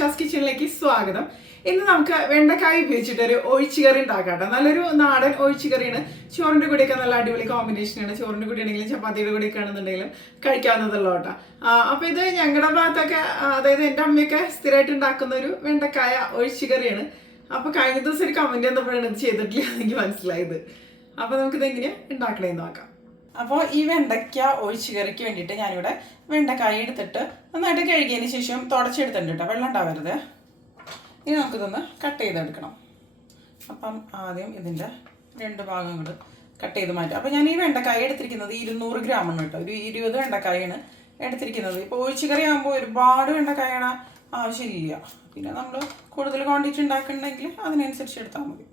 നിഷാസ് കിച്ചണിലേക്ക് സ്വാഗതം. ഇന്ന് നമുക്ക് വെണ്ടക്കായ ഉപയോഗിച്ചിട്ട് ഒരു ഒഴിച്ചുകറി ഉണ്ടാക്കാം നല്ലൊരു നാടൻ ഒഴിച്ചുകറിയാണ് ചോറിന്റെ കൂടെയൊക്കെ നല്ല അടിപൊളി കോമ്പിനേഷനാണ് ചോറിന്റെ കൂടെ ആണെങ്കിലും ചപ്പാത്തിയുടെ കൂടെയൊക്കെ ആണെന്നുണ്ടെങ്കിലും കഴിക്കാവുന്നതുള്ള കേട്ടോ. അപ്പോൾ അപ്പൊ ഇത് ഞങ്ങളുടെ ഭാഗത്തൊക്കെ അതായത് എന്റെ അമ്മയൊക്കെ സ്ഥിരമായിട്ട് ഉണ്ടാക്കുന്ന ഒരു വെണ്ടക്കായ ഒഴിച്ചുകറിയാണ് അപ്പൊ കഴിഞ്ഞ ദിവസം ഒരു കമന്റ് വന്നപ്പോഴാണ് ഇത് ചെയ്തിട്ടില്ല എനിക്ക് മനസ്സിലായത്. അപ്പൊ നമുക്കിത് എങ്ങനെയാ ഉണ്ടാക്കണേന്ന് നോക്കാം. അപ്പോൾ ഈ വെണ്ടയ്ക്ക ഒഴിച്ച് കറിക്ക് വേണ്ടിയിട്ട് ഞാനിവിടെ വെണ്ടക്കായ എടുത്തിട്ട് നന്നായിട്ട് കഴുകിയതിന് ശേഷം തുടച്ചെടുത്തിട്ടുണ്ട് കേട്ടോ. വെള്ളം ഉണ്ടാവരുത്. ഇനി നമുക്കിതൊന്ന് കട്ട് ചെയ്തെടുക്കണം. അപ്പം ആദ്യം ഇതിന്റെ രണ്ട് ഭാഗങ്ങൾ കട്ട് ചെയ്ത് മാറ്റാം. അപ്പോൾ ഞാൻ ഈ വെണ്ടക്കായ എടുത്തിരിക്കുന്നത് ഇരുന്നൂറ് ഗ്രാമാണ് കേട്ടോ. ഒരു ഇരുപത് വെണ്ടക്കായാണ് എടുത്തിരിക്കുന്നത്. ഇപ്പോൾ ഒഴിച്ചുകറി ആകുമ്പോൾ ഒരുപാട് വെണ്ടക്കായാണ് ആവശ്യമില്ല. പിന്നെ നമ്മൾ കൂടുതൽ ക്വാണ്ടിറ്റി ഉണ്ടാക്കുന്നുണ്ടെങ്കിൽ അതിനനുസരിച്ച് എടുത്താൽ മതി.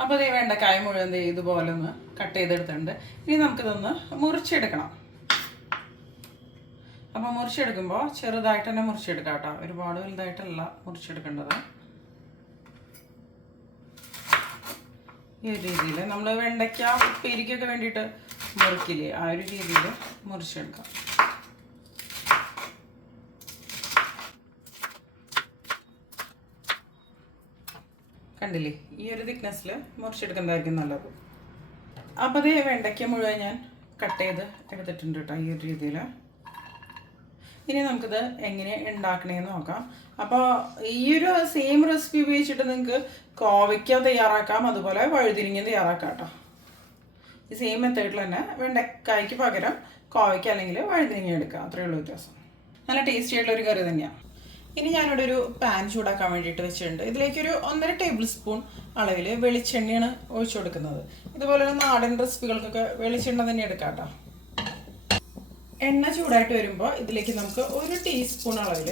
അപ്പോൾ അതേ വെണ്ടക്കായ മുഴുവൻ ഇതുപോലെ ഒന്ന് കട്ട് ചെയ്തെടുത്തിട്ടുണ്ട്. ഇനി നമുക്കിതൊന്ന് മുറിച്ചെടുക്കണം. അപ്പോൾ മുറിച്ചെടുക്കുമ്പോൾ ചെറുതായിട്ട് തന്നെ മുറിച്ചെടുക്കാം കേട്ടോ. ഒരുപാട് വലുതായിട്ടല്ല മുറിച്ചെടുക്കേണ്ടത്. ഈ ഒരു രീതിയിൽ നമ്മൾ വെണ്ടയ്ക്ക ഉപ്പേരിക്കൊക്കെ വേണ്ടിയിട്ട് മുറിക്കില്ലേ ആ ഒരു രീതിയിൽ മുറിച്ചെടുക്കാം. കണ്ടില്ലേ? ഈ ഒരു തിക്നെസ്സിൽ മുറിച്ചെടുക്കുന്നതായിരിക്കും നല്ലത്. അപ്പോൾ അതേ വെണ്ടയ്ക്ക മുഴുവൻ ഞാൻ കട്ട് ചെയ്ത് എടുത്തിട്ടുണ്ട് കേട്ടോ ഈ ഒരു രീതിയിൽ ഇനി നമുക്കിത് എങ്ങനെ ഉണ്ടാക്കണേന്ന് നോക്കാം. അപ്പോൾ ഈ ഒരു സെയിം റെസിപ്പി ഉപയോഗിച്ചിട്ട് നിങ്ങൾക്ക് കോവയ്ക്ക തയ്യാറാക്കാം അതുപോലെ വഴുതിരിഞ്ഞ് തയ്യാറാക്കാം കേട്ടോ ഈ സെയിം മെത്തേഡിൽ തന്നെ വെണ്ടക്കായ്ക്ക് പകരം കോവയ്ക്ക അല്ലെങ്കിൽ വഴുതിരിങ്ങ എടുക്കുക അത്രയേ ഉള്ളൂ വ്യത്യാസം. നല്ല ടേസ്റ്റി ആയിട്ടുള്ള ഒരു കറി തന്നെയാണ് ഇനി ഞാനിവിടെ ഒരു പാൻ ചൂടാക്കാൻ വേണ്ടിയിട്ട് വെച്ചിട്ടുണ്ട്. ഇതിലേക്ക് ഒരു ഒന്നര ടേബിൾ സ്പൂൺ അളവിൽ വെളിച്ചെണ്ണയാണ് ഒഴിച്ചു കൊടുക്കുന്നത്. ഇതുപോലെ നാടൻ റെസിപ്പികൾക്കൊക്കെ വെളിച്ചെണ്ണ തന്നെ എടുക്കാം കേട്ടോ എണ്ണ ചൂടായിട്ട് വരുമ്പോൾ ഇതിലേക്ക് നമുക്ക് ഒരു ടീസ്പൂൺ അളവിൽ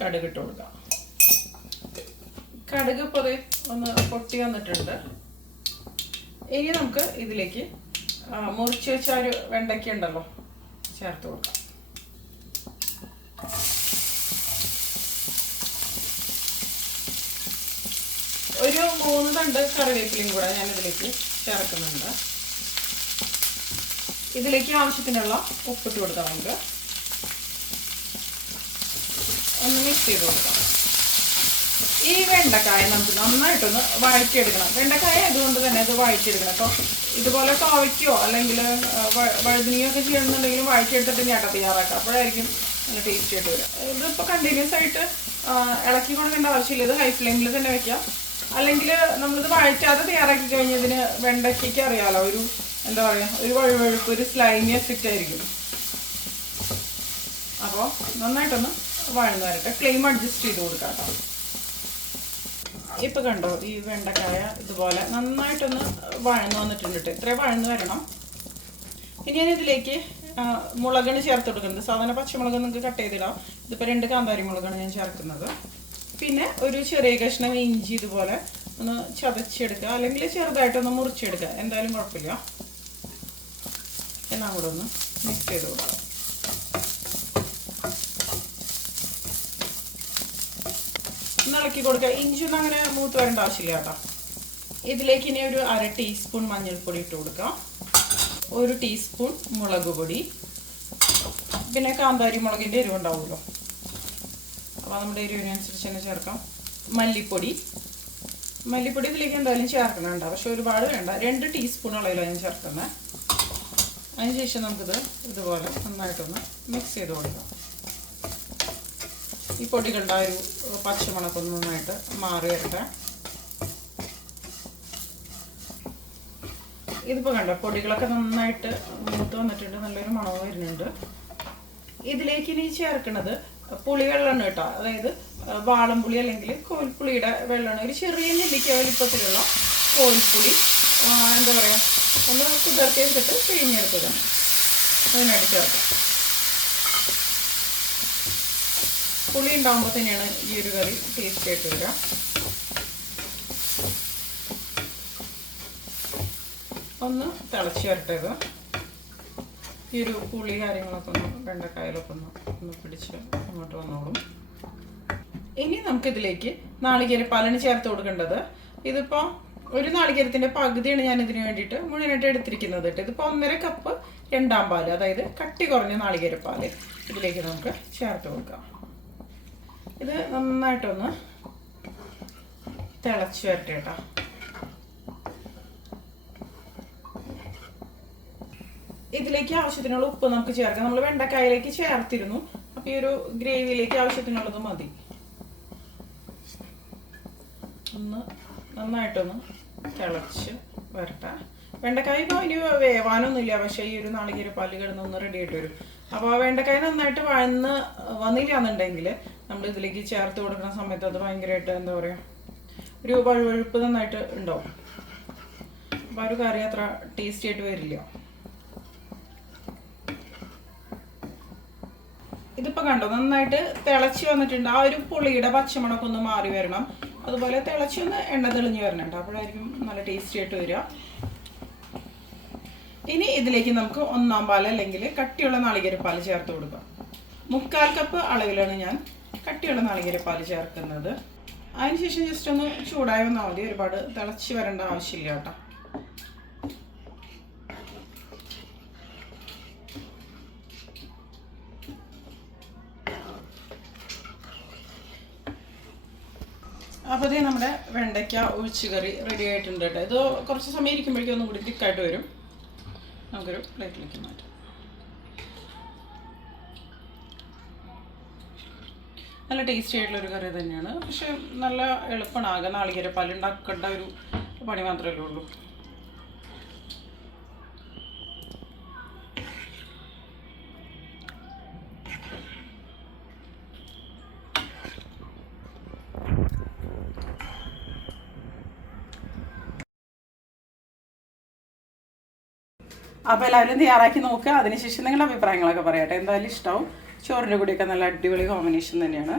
കടുക് ഇട്ട് കൊടുക്കാം. കടുക് ഇപ്പോൾ ഒന്ന് പൊട്ടി വന്നിട്ടുണ്ട്. ഇനി നമുക്ക് ഇതിലേക്ക് മുറിച്ച് വെച്ച ഒരു വെണ്ടയ്ക്ക ഉണ്ടല്ലോ ചേർത്ത് കൊടുക്കാം. ഒരു മൂന്ന് തണ്ട് കറിവേപ്പിലയും കൂടെ ഞാൻ ഇതിലേക്ക് ചേർക്കുന്നുണ്ട്. ഇതിലേക്ക് ആവശ്യത്തിനുള്ള ഉപ്പിട്ട് കൊടുക്കാം നമുക്ക്. ഒന്ന് മിക്സ് ചെയ്ത് കൊടുക്കാം. ഈ വെണ്ടക്കായ നമുക്ക് നന്നായിട്ടൊന്ന് വഴറ്റിയെടുക്കണം. വെണ്ടക്കായ അതുകൊണ്ട് തന്നെ അത് വഴറ്റിയെടുക്കണം. അപ്പോൾ ഇതുപോലെ കോവയ്ക്കോ അല്ലെങ്കിൽ വഴുതിനിയോ ഒക്കെ ചെയ്യണമെന്നുണ്ടെങ്കിലും വഴറ്റിയെടുത്തിട്ട് ഞാൻ തയ്യാറാക്കാം. അപ്പോഴായിരിക്കും നല്ല ടേസ്റ്റ് ആയിട്ട് വരിക. ഇതിപ്പോൾ കണ്ടിന്യൂസ് ആയിട്ട് ഇളക്കി കൊടുക്കേണ്ട ആവശ്യമില്ല. ഇത് ഹൈ ഫ്ലെയിമിൽ തന്നെ വെക്കാം. അല്ലെങ്കിൽ നമ്മളിത് വഴറ്റാതെ തയ്യാറാക്കി കഴിഞ്ഞാൽ ഇതിന് വെണ്ടയ്ക്കൊക്കെ അറിയാലോ ഒരു എന്താ പറയുക ഒരു വഴുവഴുപ്പ് ഒരു സ്ലൈമി എഫക്റ്റ് ആയിരിക്കും. അപ്പോൾ നന്നായിട്ടൊന്ന് വഴന്നു വരട്ടെ. ക്ലെയിം അഡ്ജസ്റ്റ് ചെയ്ത് കൊടുക്കാം കേട്ടോ. ഇപ്പം കണ്ടോ ഈ വെണ്ടക്കായ ഇതുപോലെ നന്നായിട്ടൊന്ന് വഴന്നു വന്നിട്ടുണ്ട് കേട്ടോ ഇത്രയും വഴന്നു വരണം. ഇനി ആ, മുളകാണ് ചേർത്ത് കൊടുക്കുന്നത്. സാധാരണ പച്ചമുളക് നിങ്ങൾക്ക് കട്ട് ചെയ്തിടാം. ഇതിപ്പോൾ രണ്ട് കാന്താരി മുളകാണ് ഞാൻ ചേർക്കുന്നത്. പിന്നെ ഒരു ചെറിയ കഷ്ണം ഇഞ്ചി ഇതുപോലെ ഒന്ന് ചതച്ചെടുക്കുക. അല്ലെങ്കിൽ ചെറുതായിട്ടൊന്ന് മുറിച്ചെടുക്കുക. എന്തായാലും കുഴപ്പമില്ല. എന്നാൽ കൂടെ ഒന്ന് മിക്സ് ചെയ്ത് കൊടുക്കാം ഇളക്കി കൊടുക്കുക. ഇഞ്ചി ഒന്നും അങ്ങനെ മൂത്ത് വരേണ്ട ആവശ്യമില്ല കേട്ടോ. ഇതിലേക്ക് ഇനി ഒരു അര ടീസ്പൂൺ മഞ്ഞൾപ്പൊടി ഇട്ട് കൊടുക്കാം. ഒരു ടീസ്പൂൺ മുളക് പൊടി. പിന്നെ കാന്താരി മുളകിന്റെ എരിവ് ഉണ്ടാവുമല്ലോ. അപ്പോൾ നമ്മുടെ എരിവിനനുസരിച്ച് തന്നെ ചേർക്കാം. മല്ലിപ്പൊടി. മല്ലിപ്പൊടി ഇതിലേക്ക് എന്തായാലും ചേർക്കണുണ്ട് പക്ഷെ ഒരുപാട് വേണ്ട. രണ്ട് ടീസ്പൂൺ അളവിലാണ് ഞാൻ ചേർക്കുന്നത്. അതിനുശേഷം നമുക്കിത് ഇതുപോലെ നന്നായിട്ടൊന്ന് മിക്സ് ചെയ്ത് കൊടുക്കാം. ഈ പൊടികളുടെ ആ ഒരു പച്ചമണക്കം ഒന്ന് നന്നായിട്ട് മാറി വരട്ടെ. ഇതിപ്പോൾ കണ്ടോ പൊടികളൊക്കെ നന്നായിട്ട് മൂത്ത് വന്നിട്ടുണ്ട്. നല്ലൊരു മണവും വരുന്നുണ്ട്. ഇതിലേക്ക് ഇനി ചേർക്കുന്നത് പുളിവെള്ളമാണ് കേട്ടോ. അതായത് വാളംപുളി അല്ലെങ്കിൽ കോൽപ്പുളിയുടെ വെള്ളമാണ്. ഒരു ചെറിയ നെല്ലിക്ക വലിപ്പത്തിലുള്ള കോൽപ്പുളി എന്താ പറയുക ഒന്ന് കുതിർത്തി വെച്ചിട്ട് പിഴിഞ്ഞെടുത്തതാണ് അതിനായിട്ട് ചേർക്കാം പുളി ഉണ്ടാകുമ്പോൾ തന്നെയാണ് ഈ ഒരു കറി ടേസ്റ്റ് ആയിട്ട് വരിക. ഒന്ന് തിളച്ച് വരട്ടെ ഇത്. ഈ ഒരു പുളി കാര്യങ്ങളൊക്കെ ഒന്ന് വെണ്ടക്കായലൊക്കെ ഒന്ന് ഒന്ന് പിടിച്ച് അങ്ങോട്ട് വന്നോളും. ഇനി നമുക്കിതിലേക്ക് നാളികേരപ്പാലാണ് ചേർത്ത് കൊടുക്കേണ്ടത്. ഇതിപ്പോൾ ഒരു നാളികേരത്തിന്റെ പകുതിയാണ് ഞാൻ ഇതിന് വേണ്ടിയിട്ട് മുഴുവനായിട്ട് എടുത്തിരിക്കുന്നത് കേട്ടോ. ഇതിപ്പോൾ ഒന്നര കപ്പ് രണ്ടാം പാൽ അതായത് കട്ടി കുറഞ്ഞ നാളികേര പാൽ ഇതിലേക്ക് നമുക്ക് ചേർത്ത് കൊടുക്കാം. ഇത് നന്നായിട്ടൊന്ന് തിളച്ച് വരട്ടെ കേട്ടോ. ഇതിലേക്ക് ആവശ്യത്തിനുള്ള ഉപ്പ് നമുക്ക് ചേർക്കാം. നമ്മൾ വെണ്ടക്കായയിലേക്ക് ചേർത്തിരുന്നു. അപ്പൊ ഈ ഒരു ഗ്രേവിയിലേക്ക് ആവശ്യത്തിനുള്ളത് മതി. ഒന്ന് നന്നായിട്ടൊന്ന് തിളച്ച് വരട്ടെ. വെണ്ടക്കായ ഇപ്പോൾ ഇനി വേവാനൊന്നുമില്ല. പക്ഷേ ഈ ഒരു നാളികേര പാൽ കിടന്നൊന്ന് റെഡി ആയിട്ട് വരും. അപ്പോൾ ആ വെണ്ടക്കായ നന്നായിട്ട് വഴന്ന് വന്നില്ല എന്നുണ്ടെങ്കിൽ നമ്മൾ ഇതിലേക്ക് ചേർത്ത് കൊടുക്കുന്ന സമയത്ത് അത് ഭയങ്കരമായിട്ട് എന്താ പറയുക ഒരു വഴുവഴുപ്പ് നന്നായിട്ട് ഉണ്ടാവും. അപ്പോൾ ആ ഒരു കറി അത്ര ടേസ്റ്റി ആയിട്ട് വരില്ല. ഇതിപ്പോ കണ്ടോ നന്നായിട്ട് തിളച്ച് വന്നിട്ടുണ്ട്. ആ ഒരു പുളിയുടെ പച്ചമണമൊക്കെ ഒന്ന് മാറി വരണം. അതുപോലെ തിളച്ചൊന്ന് എണ്ണ തെളിഞ്ഞു വരണുണ്ട്. അപ്പോഴായിരിക്കും നല്ല ടേസ്റ്റി ആയിട്ട് വരിക. ഇനി ഇതിലേക്ക് നമുക്ക് ഒന്നാം പാൽ അല്ലെങ്കിൽ കട്ടിയുള്ള നാളികേരപ്പാൽ ചേർത്ത് കൊടുക്കാം. മുക്കാൽ കപ്പ് അളവിലാണ് ഞാൻ കട്ടിയുള്ള നാളികേരപ്പാൽ ചേർക്കുന്നത്. അതിനുശേഷം ജസ്റ്റ് ഒന്ന് ചൂടായി വന്നാൽ മതി. ഒരുപാട് തിളച്ച് വരേണ്ട ആവശ്യമില്ല കേട്ടോ. അപ്പോൾ ഇതേ നമ്മുടെ വെണ്ടയ്ക്ക ഒഴിച്ച് കറി റെഡി ആയിട്ടുണ്ട് കേട്ടോ ഇത് കുറച്ച് സമയം ഇരിക്കുമ്പോഴേക്കും ഒന്നും കൂടി തിക്കായിട്ട് വരും. നമുക്കൊരു പ്ലേറ്റിലേക്ക് മാറ്റാം. നല്ല ടേസ്റ്റി ആയിട്ടുള്ള ഒരു കറി തന്നെയാണ്. പക്ഷേ നല്ല എളുപ്പമാണ്. ആകെ നാളികേര പാലുണ്ടാക്കേണ്ട ഒരു പണി മാത്രമേ ഉള്ളൂ. അപ്പോൾ എല്ലാവരും തയ്യാറാക്കി നോക്കുക അതിനുശേഷം നിങ്ങളുടെ അഭിപ്രായങ്ങളൊക്കെ പറയട്ടെ. എന്തായാലും ഇഷ്ടവും. ചോറിന്റെ കൂടിയൊക്കെ നല്ല അടിപൊളി കോമ്പിനേഷൻ തന്നെയാണ്.